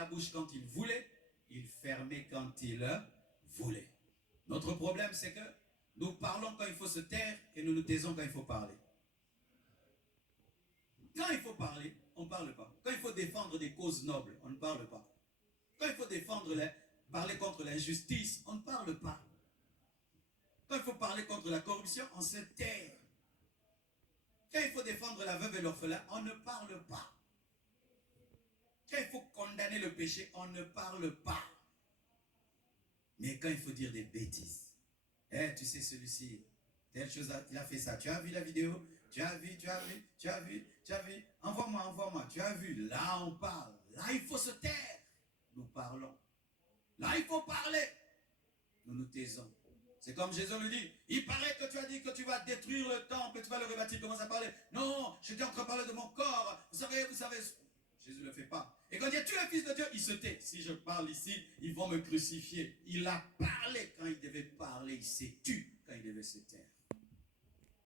la bouche quand il voulait, il fermait quand il voulait. Notre problème, c'est que nous parlons quand il faut se taire et nous nous taisons quand il faut parler. Quand il faut parler, on ne parle pas. Quand il faut défendre des causes nobles, on ne parle pas. Quand il faut parler contre l'injustice, on ne parle pas. Quand il faut parler contre la corruption, on se tait. Quand il faut défendre la veuve et l'orphelin, on ne parle pas. Quand il faut condamner le péché, on ne parle pas. Mais quand il faut dire des bêtises, tu sais celui-ci, telle chose, il a fait ça, tu as vu la vidéo, tu as vu, envoie-moi, tu as vu, là on parle, là il faut se taire, nous parlons. Là il faut parler, nous nous taisons. C'est comme Jésus le dit, il paraît que tu as dit que tu vas détruire le temple et tu vas le rebâtir, commence à parler. Non, j'étais en train de parler de mon corps, vous savez, Jésus ne le fait pas. Et quand il dit, tu es fils de Dieu, il se tait. Si je parle ici, ils vont me crucifier. Il a parlé quand il devait parler, il s'est tu quand il devait se taire.